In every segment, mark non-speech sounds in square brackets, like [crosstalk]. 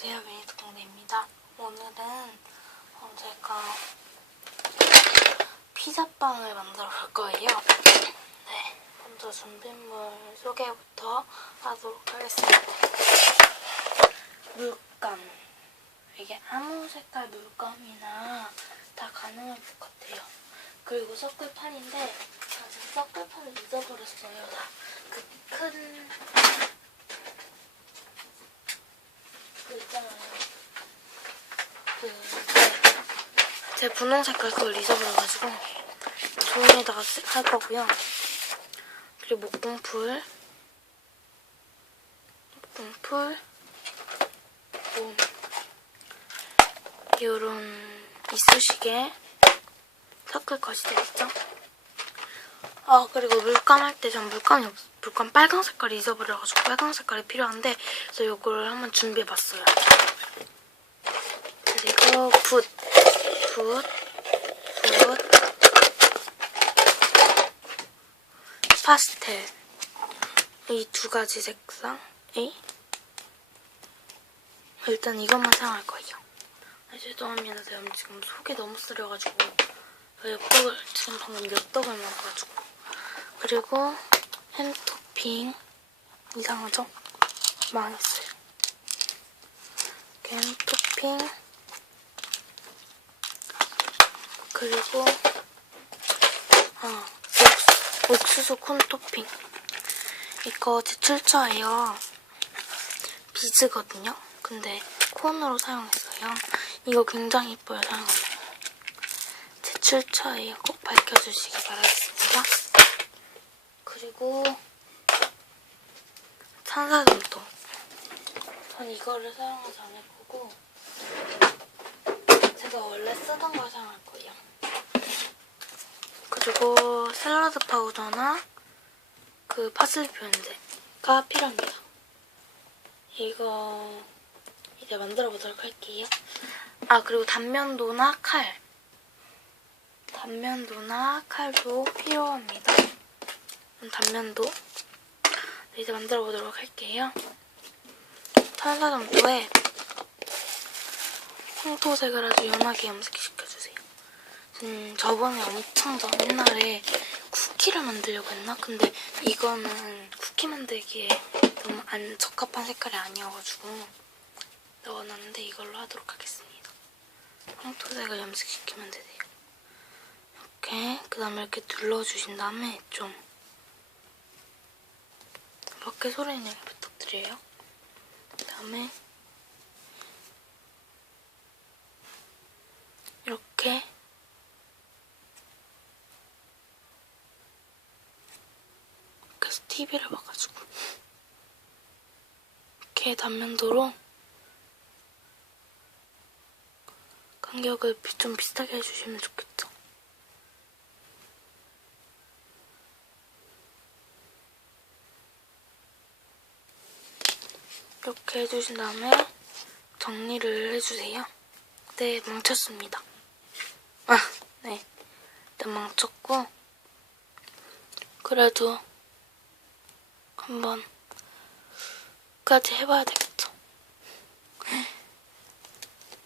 안녕하세요 미니스공대입니다. 오늘은 어, 제가 피자빵을 만들어 볼 거예요. 네, 먼저 준비물 소개부터 하도록 하겠습니다. 물감. 이게 아무 색깔 물감이나 다 가능할 것 같아요. 그리고 섞을판인데 제가 섞을판을 잊어버렸어요. 다 그큰 그 있잖아요. 그, 네. 제 분홍 색깔 그걸 잊어버려가지고 종이에다가 쓰- 할 거고요. 그리고 목공풀, 목공풀, 뭐 요런 이쑤시개 섞을 것이 되겠죠? 아 그리고 물감 할 때 전 물감이 없 물감 빨강 색깔이 잊어버려가지고 빨강 색깔이 필요한데 그래서 요거를 한번 준비해봤어요. 그리고 붓, 붓, 붓, 파스텔 이 두 가지 색상이 일단 이것만 사용할 거예요. 아, 죄송합니다. 제가 지금 속이 너무 쓰려가지고 엽떡을 지금 방금 엽떡을 먹어가지고 그리고 햄 토핑 이상하죠? 망했어요. 햄 토핑 그리고 아 옥- 옥수수 콘 토핑 이거 제 출처예요. 비즈거든요. 근데 콘으로 사용했어요. 이거 굉장히 사용하면. 제 출처예요. 꼭 밝혀주시기 바라겠습니다. 그리고 산사점토. 전 이거를 사용하지 않을 거고 제가 원래 쓰던 걸 사용할 거예요. 그리고 샐러드 파우더나 그 파슬리 뷰인데가 필요합니다. 이거 이제 만들어 보도록 할게요. 아 그리고 단면도나 칼. 단면도나 칼도 필요합니다. 단면도 네, 이제 만들어 보도록 할게요. 탄사점토에 홍토색을 아주 연하게 염색시켜주세요. 음, 저번에 엄청 전 옛날에 쿠키를 만들려고 했나? 근데 이거는 쿠키 만들기에 너무 안 적합한 색깔이 아니어가지고 넣어놨는데 이걸로 하도록 하겠습니다. 황토색을 염색시키면 되세요. 이렇게 그 다음에 이렇게 눌러주신 다음에 좀 밖에 소리는 양 부탁드려요. 그 다음에 이렇게 그래서 TV를 봐가지고 이렇게 단면도로 간격을 비- 좀 비슷하게 해주시면 좋겠죠. 이렇게 해주신 다음에 정리를 해주세요. 네, 망쳤습니다. 아, 네. 일단 망쳤고, 그래도 한번 까지 해봐야 되겠죠.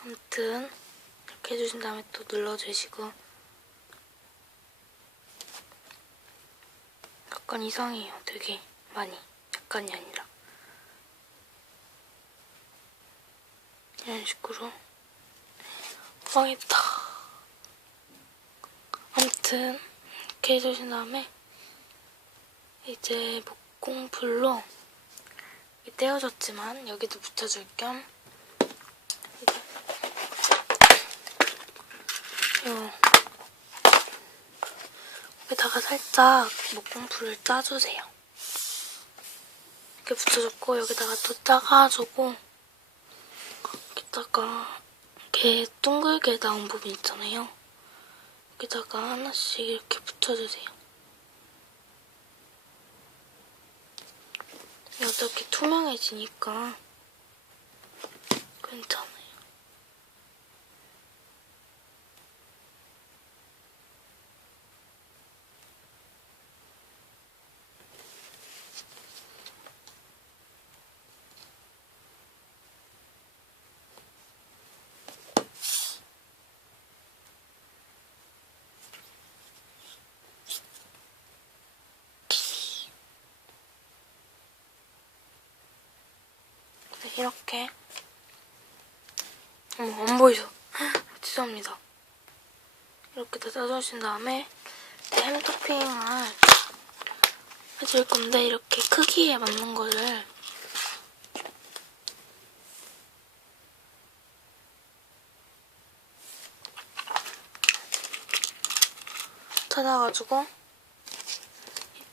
아무튼 이렇게 해주신 다음에 또 눌러주시고 약간 이상해요. 되게 많이. 약간이 아니라 이런 식으로 망했다. 아무튼 이렇게 해주신 다음에 이제 목공풀로 떼어졌지만 여기도 붙여줄 겸 요 여기다가 살짝 목공풀을 짜주세요. 이렇게 붙여줬고 여기다가 또 짜가지고 여기다가 이렇게 둥글게 나온 부분 있잖아요. 여기다가 하나씩 이렇게 붙여주세요. 어떻게 투명해지니까 괜찮아요. 이렇게 어머 안 보이죠? [gasps] 죄송합니다. 이렇게 다 짜주신 다음에 햄 토핑을 해줄 건데 이렇게 크기에 맞는 거를 찾아가지고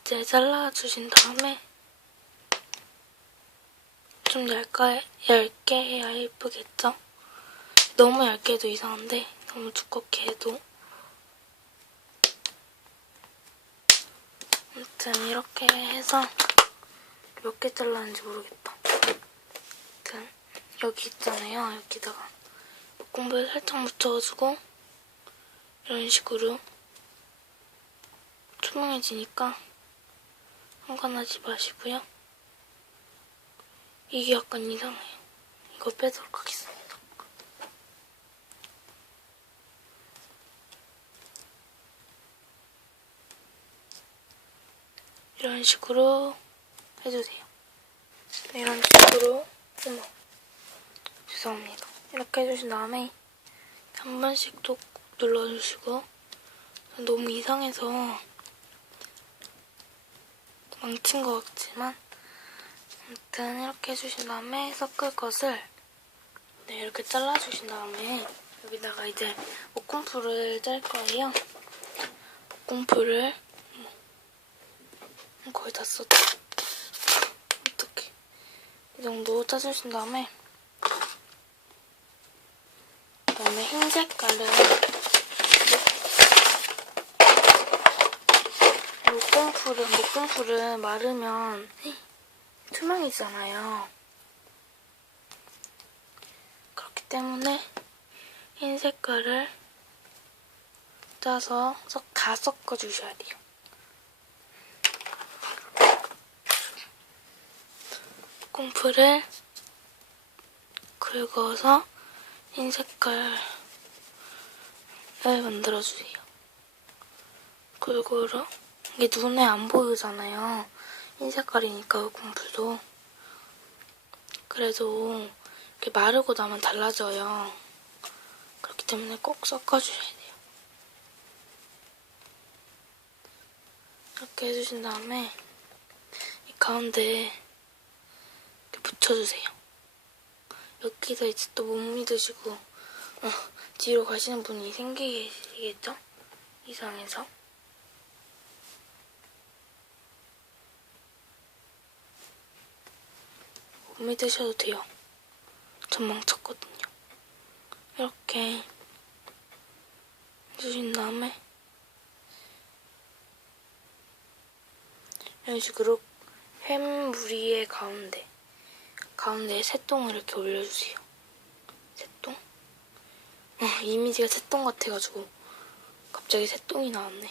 이제 잘라주신 다음에 좀 얇게, 얇게 해야 예쁘겠죠? 너무 얇게 해도 이상한데 너무 두껍게 해도 아무튼 이렇게 해서 몇 개 잘랐는지 모르겠다. 아무튼 여기 있잖아요. 여기다가 공부에 살짝 묻혀가지고 이런 식으로 투명해지니까 상관하지 마시고요. 이게 약간 이상해요. 이거 빼도록 하겠습니다. 이런 식으로 해주세요. 네, 이런 식으로 어머 죄송합니다. 이렇게 해주신 다음에 한 번씩 또 눌러주시고 너무 이상해서 망친 것 같지만 아무튼 이렇게 해주신 다음에 섞을 것을 네 이렇게 잘라주신 다음에 여기다가 이제 목공풀을 짤 거예요. 목공풀을 거의 다 썼다. 어떡해. 이 정도 짜주신 다음에 그다음에 흰 색깔을 목공풀은 목공풀은 마르면 투명해지잖아요. 그렇기 때문에 흰 색깔을 짜서 섞- 다 섞어주셔야 돼요. 콩풀을 긁어서 흰 색깔을 만들어주세요. 골고루 이게 눈에 안 보이잖아요. 흰 색깔이니까 콩풀도 그래도 이렇게 마르고 나면 달라져요. 그렇기 때문에 꼭 섞어주셔야 돼요. 이렇게 해주신 다음에 이 가운데 이렇게 붙여주세요. 여기서 이제 또 못 믿으시고 어, 뒤로 가시는 분이 생기겠죠? 이상해서. 못 믿으셔도 돼요. 전 망쳤거든요. 이렇게 해주신 다음에 이런 식으로 햄 무리의 가운데 가운데에 새똥을 이렇게 올려주세요. 새똥? 어, 이미지가 새똥 같아가지고 갑자기 새똥이 나왔네.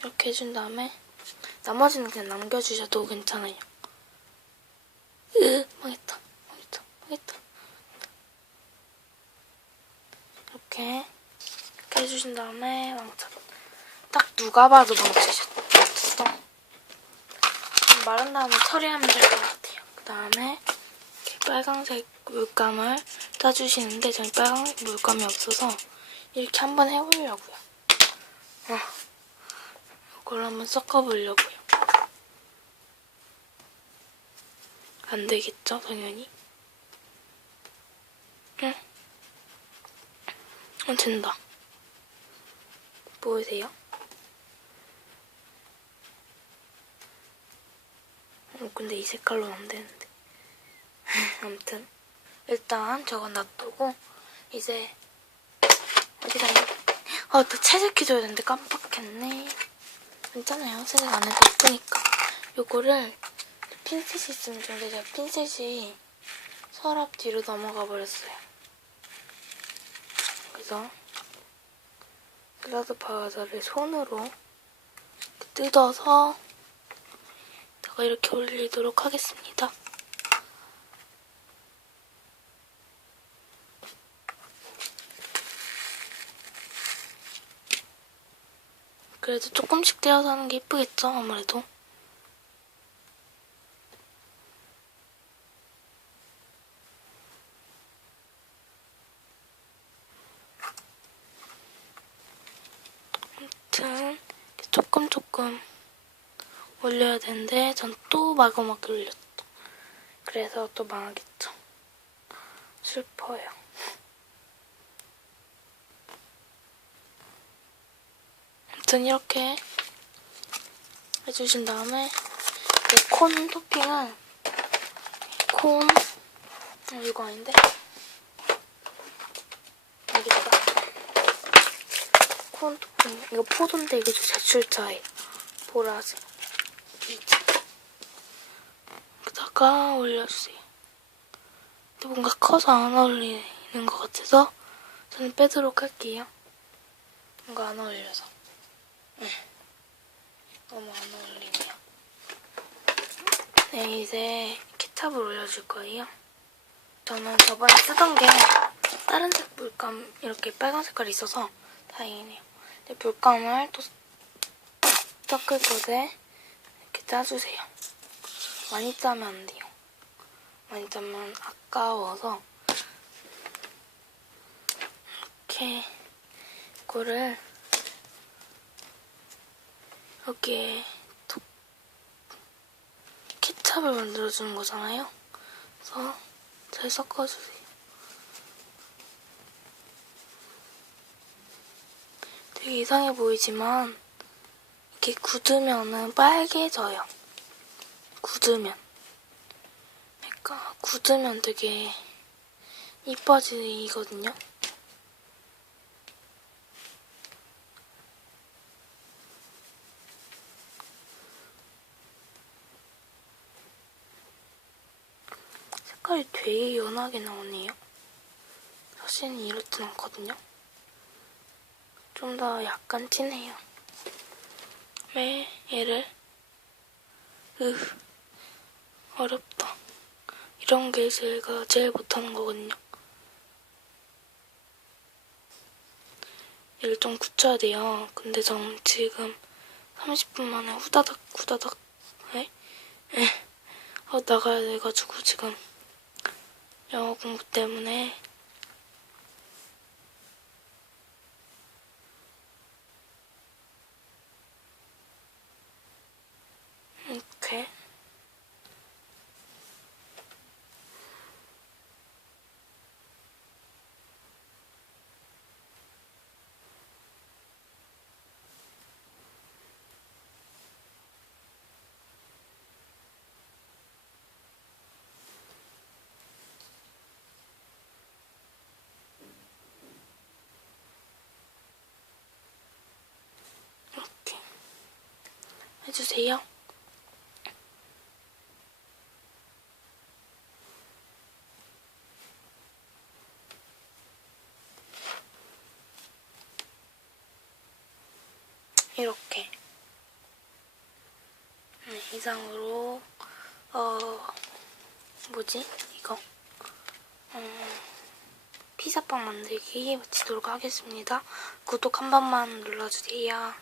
이렇게 해준 다음에 나머지는 그냥 남겨주셔도 괜찮아요. 으, 망했다. 망했다. 망했다. 이렇게 이렇게 해주신 다음에 왕창 딱 누가 봐도 망치셨어. 마른 다음에 처리하면 될 것 같아요. 그 다음에 빨강색 물감을 따주시는데 저는 빨강색 물감이 없어서 이렇게 한번 해보려고요. 어, 이걸 한번 섞어보려고요. 안 되겠죠, 당연히. 응? 어, 된다. 보이세요? 어, 근데 이 색깔로는 안 되는데. [laughs] 아무튼 일단 저건 놔두고 이제 어디다 아, 또 채색해 줘야 되는데 깜빡했네. 괜찮아요. 채색 안 해도 예쁘니까. 요거를 핀셋이 있으면 좋은데 제가 핀셋이 서랍 뒤로 넘어가 버렸어요. 그래서 글라스 파우더를 손으로 뜯어서 제가 이렇게 올리도록 하겠습니다. 그래도 조금씩 떼어서 하는 게 이쁘겠죠, 아무래도. 조금 올려야 되는데 전 또 마구마구 올렸다. 그래서 또 망하겠죠. 슬퍼요. 아무튼 이렇게 해주신 다음에 이콘 토핑은 콘 어, 이거 아닌데? 여기 있다. 콘 토핑 이거 포도인데 이거 제출자에 보라색 여기다가 올려주세요. 근데 뭔가 커서 안 어울리는 것 같아서 저는 빼도록 할게요. 뭔가 안 어울려서. 네. 너무 안 어울리네요. 네, 이제 케찹을 올려줄 거예요. 저는 저번에 쓰던 게 다른 색 물감 이렇게 빨간 색깔이 있어서 다행이네요. 근데 물감을 또 섞을 곳에 짜주세요. 많이 짜면 안 돼요. 많이 짜면 아까워서 이렇게 이거를 여기에 또 케찹을 만들어주는 거잖아요. 그래서 잘 섞어주세요. 되게 이상해 보이지만 이렇게 굳으면은 빨개져요. 굳으면. 그러니까 굳으면 되게 이뻐지거든요. 색깔이 되게 연하게 나오네요. 사실은 이렇진 않거든요. 좀 더 약간 진해요. 왜 얘를 으 어렵다. 이런 게 제가 제일 못하는 거거든요. 얘를 좀 굳혀야 돼요. 근데 전 지금 30분 만에 후다닥 후다닥 에? 에. 어, 나가야 돼가지고 지금 영어 공부 때문에 이렇게 이렇게 해주세요. 이렇게 네, 이상으로 어 뭐지 이거 음, 피자빵 만들기 마치도록 하겠습니다. 구독 한 번만 눌러주세요.